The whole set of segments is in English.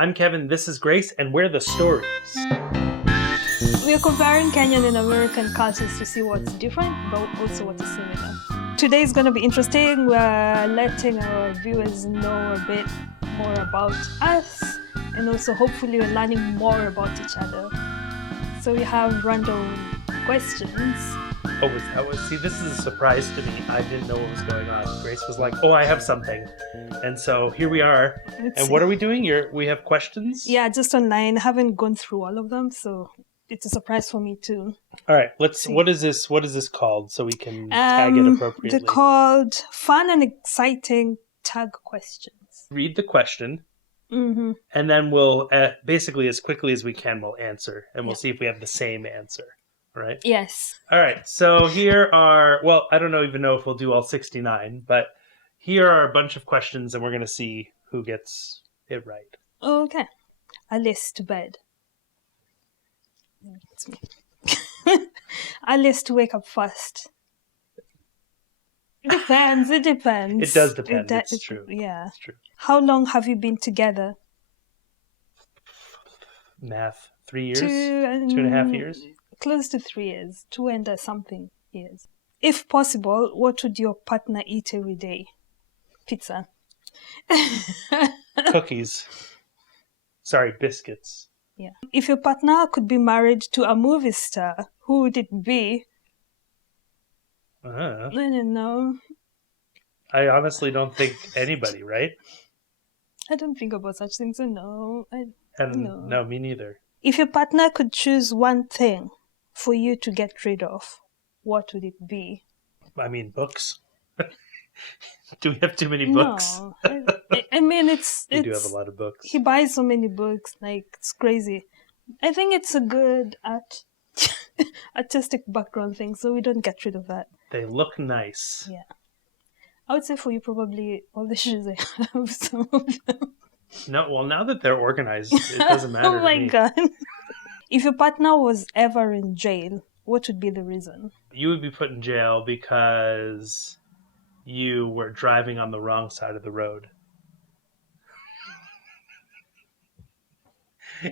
I'm Kevin, this is Grace, and we're the stories. We are comparing Kenyan and American cultures to see what's different, but also what is similar. Today is going to be interesting. We're letting our viewers know a bit more about us, and also hopefully we're learning more about each other. So we have random questions. Oh, was that what? See, this is a surprise to me. I didn't know what was going on. Grace was like, "Oh, I have something," and so here we are. And what are we doing? We have questions. Yeah, just online. I haven't gone through all of them, so it's a surprise for me too. All right, let's. See. What is this? What is this called? So we can tag it appropriately. They're called fun and exciting tag questions. Read the question, Mm-hmm. and then we'll basically as quickly as we can we'll answer, and we'll see if we have the same answer. Right? Yes. All right. So here are, well, I don't even know if we'll do all 69, but here are a bunch of questions and we're going to see who gets it right. Okay. Alice to bed. It's me. Alice to wake up first. It depends. It depends. It does depend. It's true. Yeah. It's true. How long have you been together? Math. 3 years? 2.5 years? Close to 3 years. 2 and something years. If possible, what would your partner eat every day? Pizza. Cookies. Sorry, biscuits. Yeah. If your partner could be married to a movie star, who would it be? I don't know. I honestly don't think anybody, right? I don't think about such things. No. No, me neither. If your partner could choose one thing for you to get rid of, what would it be? I mean, books. Do we have too many books? No. I mean, We do have a lot of books. He buys so many books, like, it's crazy. I think it's a good artistic background thing, so we don't get rid of that. They look nice. Yeah. I would say for you, probably all the shoes I have, some of them. No, well, now that they're organized, it doesn't matter. Oh my God. If your partner was ever in jail, what would be the reason? You would be put in jail because you were driving on the wrong side of the road.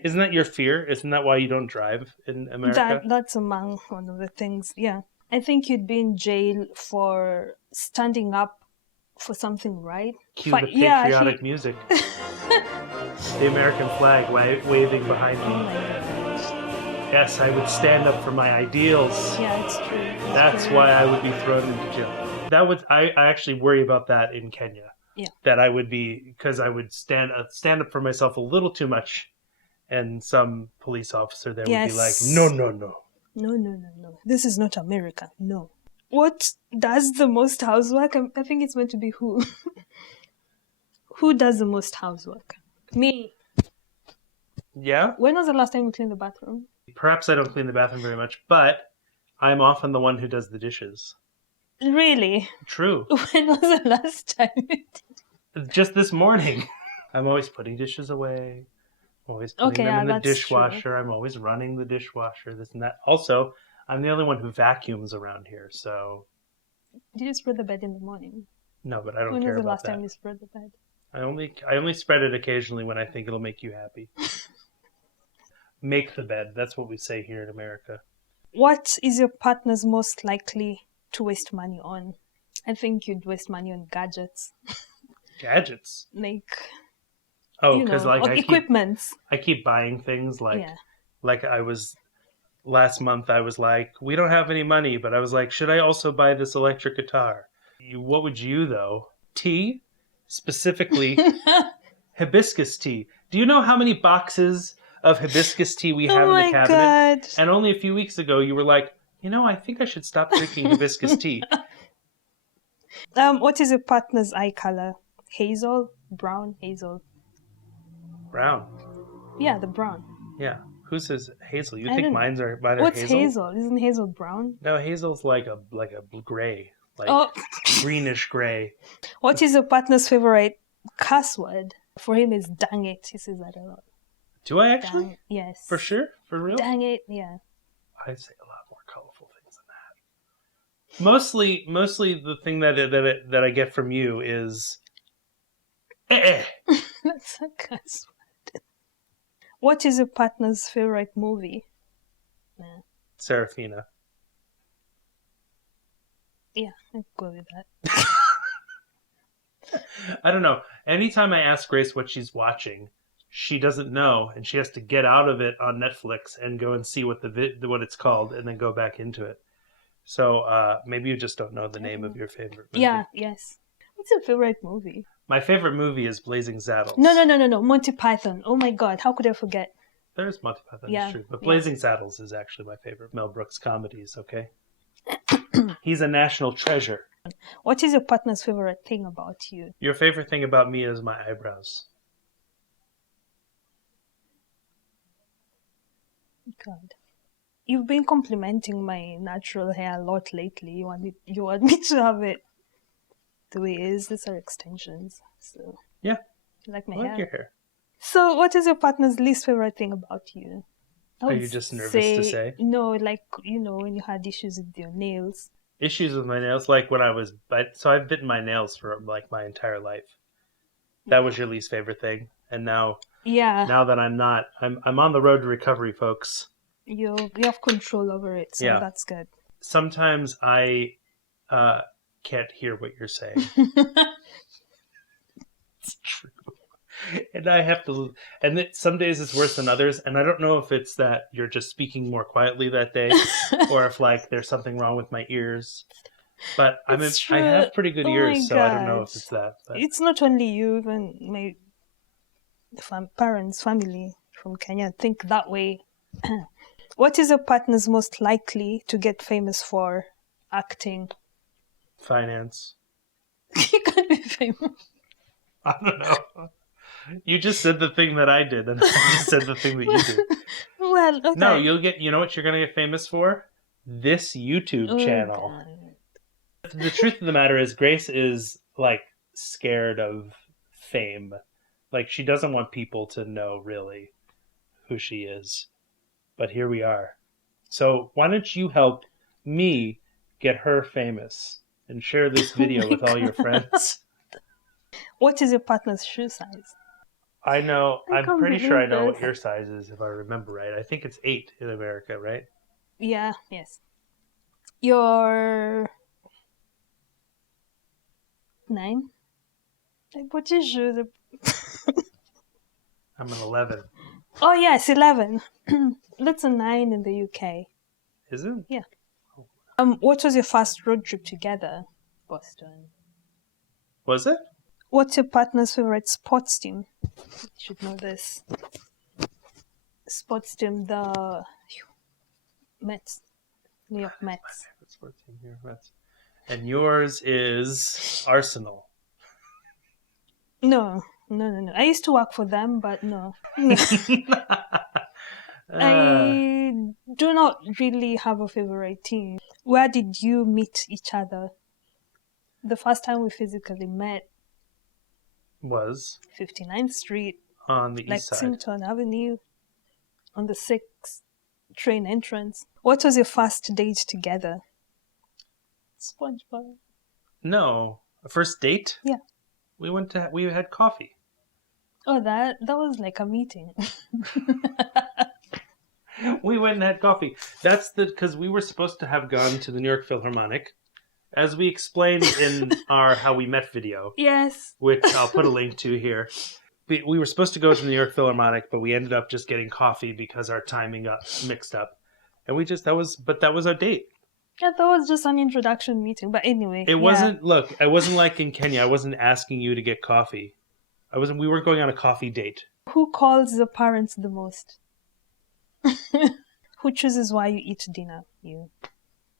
Isn't that your fear? Isn't that why you don't drive in America? That's among one of the things, yeah. I think you'd be in jail for standing up for something right. Cue the patriotic music. The American flag waving behind me. Oh my gosh. Yes, I would stand up for my ideals. Yeah, it's true. That's why I would be thrown into jail. I actually worry about that in Kenya. Yeah. That I would be, because I would stand up for myself a little too much, and some police officer there would be like, no. No. This is not America. No. What does the most housework? I think it's meant to be who. Who does the most housework? Me. Yeah? When was the last time you cleaned the bathroom? Perhaps I don't clean the bathroom very much, but I'm often the one who does the dishes. Really? True. When was the last time you did? Just this morning. I'm always putting dishes away. I'm always putting them in the dishwasher. True. I'm always running the dishwasher, this and that. Also, I'm the only one who vacuums around here, so... Did you spread the bed in the morning? No, but I don't care about that. When was the last time you spread the bed? I only spread it occasionally when I think it'll make you happy. Make the bed. That's what we say here in America. What is your partner's most likely to waste money on? I think you'd waste money on gadgets. Gadgets? Because equipment. I keep buying things like last month I was like, we don't have any money, but I was like, should I also buy this electric guitar? What would you though? Tea? Specifically, hibiscus tea. Do you know how many boxes of hibiscus tea we have in the cabinet? God. And only a few weeks ago you were like, I think I should stop drinking hibiscus tea. What is your partner's eye color? Hazel? Brown? Hazel? Brown. Yeah, the brown. Yeah. Who says hazel? You think mine are hazel? What's hazel? Isn't hazel brown? No, hazel's like a gray. Greenish gray. What is your partner's favorite cuss word? For him, it's dang it. He says that a lot. Do I actually? Yes. For sure? For real? Dang it, yeah. I'd say a lot more colorful things than that. Mostly the thing that I get from you is That's a cuss word. What is your partner's favorite movie? Serafina. Yeah, I'll go with that. I don't know. Anytime I ask Grace what she's watching, she doesn't know, and she has to get out of it on Netflix and go and see what what it's called, and then go back into it. So maybe you just don't know the name of your favorite movie. Yeah, yes. What's your favorite movie? My favorite movie is Blazing Saddles. No. Monty Python. Oh my God, how could I forget? There's Monty Python, Yeah, it's true. But yeah. Blazing Saddles is actually my favorite Mel Brooks comedies, okay? He's a national treasure. What is your partner's favorite thing about you? Your favorite thing about me is my eyebrows. God. You've been complimenting my natural hair a lot lately. You want me to have it the way it is. These are extensions. So Yeah, you like my I like hair. your hair. So what is your partner's least favorite thing about you? I Are would you just nervous to say? No, like, when you had issues with your nails. Issues with my nails, like when I was... So I've bitten my nails for like my entire life. That was your least favorite thing. And now that I'm not... I'm on the road to recovery, folks. You have control over it, so Yeah. that's good. Sometimes I can't hear what you're saying. It's true. And I have to... And some days it's worse than others. And I don't know if it's that you're just speaking more quietly that day, or if like there's something wrong with my ears. But I have pretty good ears, so I don't know if it's that. But... It's not only you, even my parents, family from Kenya think that way. What is your partner's most likely to get famous for? Acting. Finance. You can be famous. I don't know. You just said the thing that I did, and I just said the thing that you did. Well, okay. No, you know what you're going to get famous for? This YouTube channel. God. The truth of the matter is, Grace is, like, scared of fame. Like, she doesn't want people to know, really, who she is. But here we are. So why don't you help me get her famous and share this video with all your friends? What is your partner's shoe size? I know. I I'm can't pretty sure I believe know what this. your size is, if I remember right. I think it's 8 in America, right? Yeah, yes. You're 9? Like, what is your... I'm an 11. Oh, yes, 11. That's a 9 in the UK. Is it? Yeah. What was your first road trip together? Boston. Was it? What's your partner's favorite sports team? You should know this. Sports team, the Mets. New York Mets. Sports team here, Mets. And yours is Arsenal. No. I used to work for them, but no. I do not really have a favorite team. Where did you meet each other? The first time we physically met was 59th Street, on the east side. Lexington Avenue, on the 6th train entrance. What was your first date together? SpongeBob. No, a first date. Yeah. We had coffee. Oh, that was like a meeting. We went and had coffee. That's because we were supposed to have gone to the New York Philharmonic, as we explained in our How We Met video. Yes. Which I'll put a link to here. We were supposed to go to the New York Philharmonic, but we ended up just getting coffee because our timing got mixed up. And that was our date. Yeah, that was just an introduction meeting. But anyway. It wasn't, look, I wasn't like in Kenya. I wasn't asking you to get coffee. We weren't going on a coffee date. Who calls the parents the most? Who chooses why you eat dinner? You.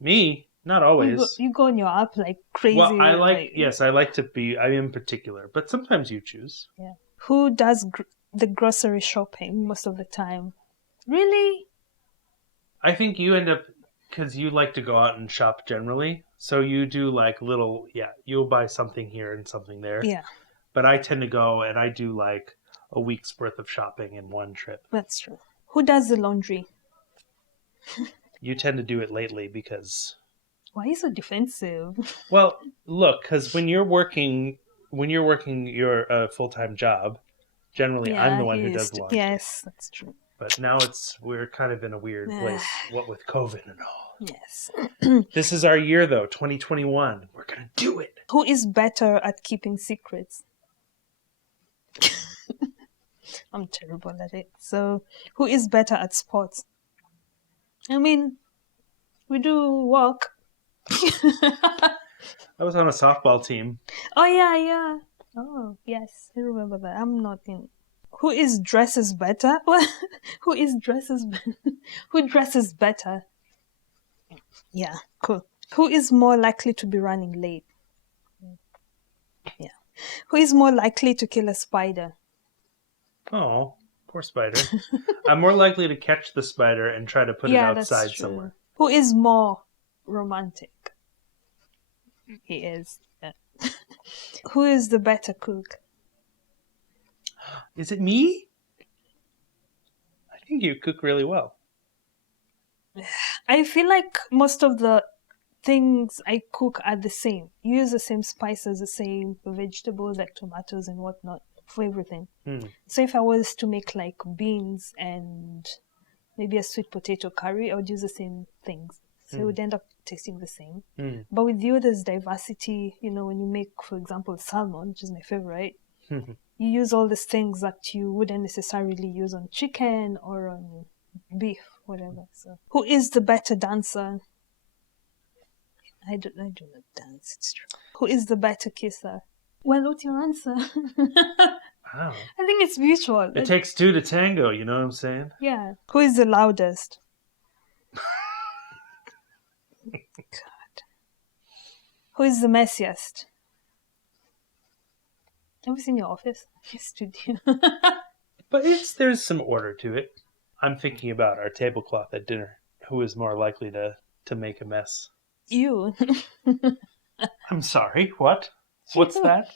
Me? Not always. You go on your app like crazy. Well, I like to be, I am particular, but sometimes you choose. Yeah. Who does the grocery shopping most of the time? Really? I think you end up, because you like to go out and shop generally, so you do like you'll buy something here and something there. Yeah. But I tend to go and I do like a week's worth of shopping in one trip. That's true. Who does the laundry? You tend to do it lately because... Why are you so defensive? Well, look, because when you're working your full-time job, Generally, I'm the one who he does used to. laundry. Yes, that's true. But now we're kind of in a weird place, what with COVID and all. Yes. This is our year, though, 2021. We're going to do it. Who is better at keeping secrets? I'm terrible at it. So, who is better at sports? I mean, we do work. I was on a softball team. Oh, yeah. Oh, yes. I remember that. I'm not in. Who is dresses better? Who dresses better? Yeah, cool. Who is more likely to be running late? Yeah. Who is more likely to kill a spider? Oh, poor spider. I'm more likely to catch the spider and try to put it outside that's true. somewhere. Who is more romantic? He is. Yeah. Who is the better cook? Is it me? I think you cook really well. I feel like most of the things I cook are the same. You use the same spices, the same vegetables like tomatoes and whatnot for everything. So if I was to make like beans and maybe a sweet potato curry, I would use the same things. So it would end up tasting the same. But with you, there's diversity. You know, when you make, for example, salmon, which is my favorite, you use all these things that you wouldn't necessarily use on chicken or on beef, whatever. So, who is the better dancer? I do not dance, it's true. Who is the better kisser? Well, what's your answer? Wow. I think it's mutual. It takes two to tango, you know what I'm saying? Yeah. Who is the loudest? God. Who is the messiest? Have you seen your office? Your studio. But there's some order to it. I'm thinking about our tablecloth at dinner. Who is more likely to make a mess? You. I'm sorry, what? What's that?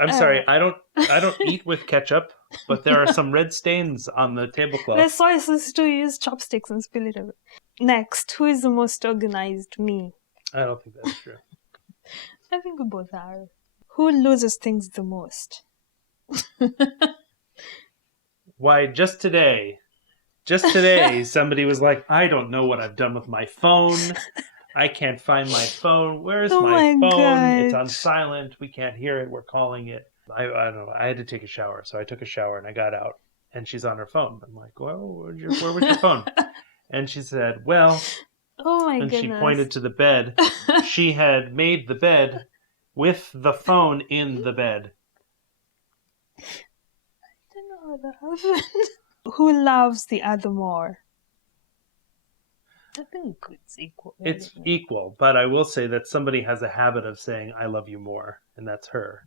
I'm sorry, I don't eat with ketchup, but there are some red stains on the tablecloth. There's soy sauce too. You use chopsticks and spill it over. Next, who is the most organized? Me. I don't think that's true. I think we both are. Who loses things the most? Why, just today, somebody was like, I don't know what I've done with my phone. I can't find my phone. Where's my phone? God. It's on silent. We can't hear it. We're calling it. I don't know. I had to take a shower. So I took a shower and I got out and she's on her phone. I'm like, well, where was your phone? And she said, well, oh my goodness. She pointed to the bed. She had made the bed with the phone in the bed. I don't know how that happened. Who loves the other more? I think it's equal. It's equal, but I will say that somebody has a habit of saying, I love you more, and that's her.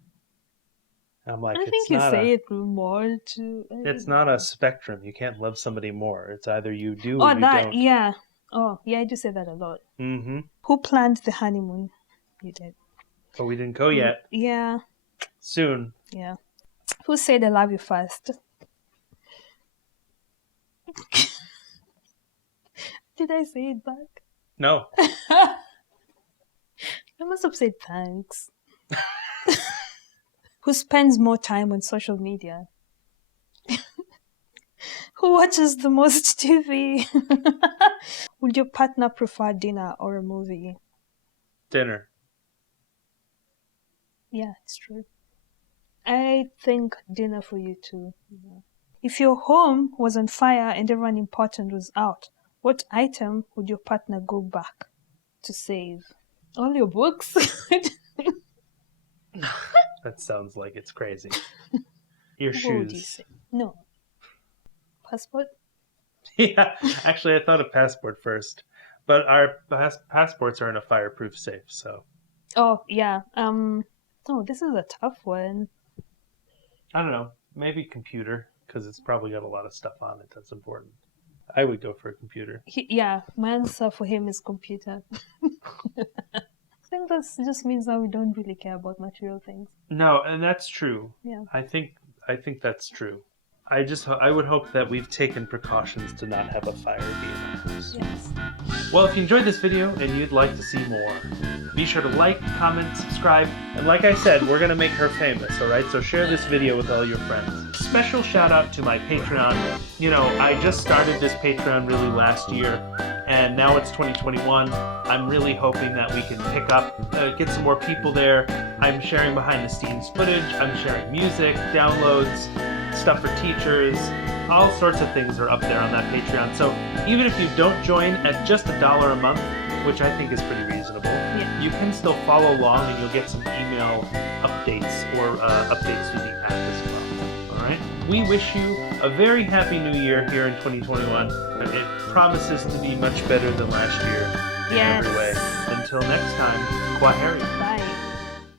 I'm like, I think you say it more too. It's not a spectrum. You can't love somebody more. It's either you do or you don't. Yeah. Oh, yeah, I do say that a lot. Mm-hmm. Who planned the honeymoon? You did. But we didn't go yet. Yeah. Soon. Yeah. Who said I love you first? Did I say it back? No. I must have said thanks. Who spends more time on social media? Who watches the most TV? Would your partner prefer dinner or a movie? Dinner. Yeah, it's true. I think dinner for you too. Yeah. If your home was on fire and everyone important was out, what item would your partner go back to save? All your books? That sounds like it's crazy. Your What shoes. would you say? No. Passport? Yeah, actually, I thought of passport first, but our passports are in a fireproof safe. So. Oh yeah. Oh, this is a tough one. I don't know. Maybe computer, because it's probably got a lot of stuff on it that's important. I would go for a computer. Yeah, my answer for him is computer. I think that just means that we don't really care about material things. No, and that's true. Yeah. I think that's true. I would hope that we've taken precautions to not have a fire be in our house. Yes. Well, if you enjoyed this video and you'd like to see more, be sure to like, comment, subscribe, and like I said, we're gonna make her famous, alright? So share this video with all your friends. Special shout out to my Patreon. You know, I just started this Patreon really last year, and now it's 2021. I'm really hoping that we can pick up, get some more people there. I'm sharing behind the scenes footage, I'm sharing music, downloads, stuff for teachers, all sorts of things are up there on that Patreon. So even if you don't join at just $1 a month, which I think is pretty reasonable, you can still follow along and you'll get some email updates or updates through the app as well. All right? We wish you a very happy new year here in 2021. It promises to be much better than last year in every way. Until next time, Kwaheri. Bye.